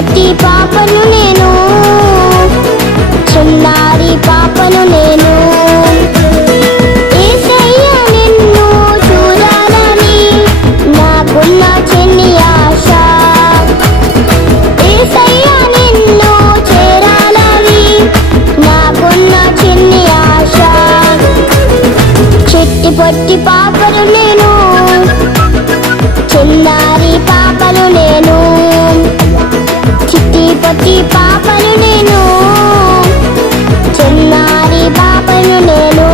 పొట్టి పాపను నేను, చిన్నారి పాపను నేను. యేసయ్య నిన్ను చూడాలని నాకున్న చిన్ని ఆశ. యేసయ్య నిన్ను చేరాలని నాకున్న చిన్ని ఆశ. చిట్టి పొట్టి పాపను నేను, చిన్నారి పాపను నేను. చిట్టి పొట్టి పాపను నేను, చిన్నారి పాపను నేను.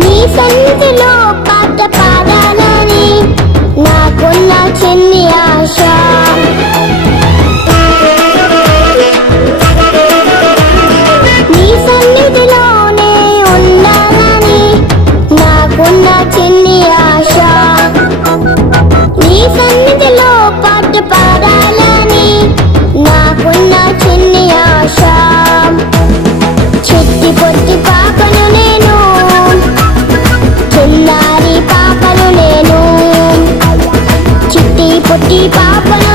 నీ సన్నిధిలో పాట పాడాలని నాకున్న చిన్ని ఆశ. నీ సన్నిధిలోనే ఉండాలని నాకున్న చిన్ని ఆశ. నీ సన్నిధిలో పాట పాడాలని నాకున్న చిన్ని ఆశ. చిట్టి పొట్టి పాపను నేను, చిన్నారి పాపను నేను. చిట్టి పొట్టి పాపను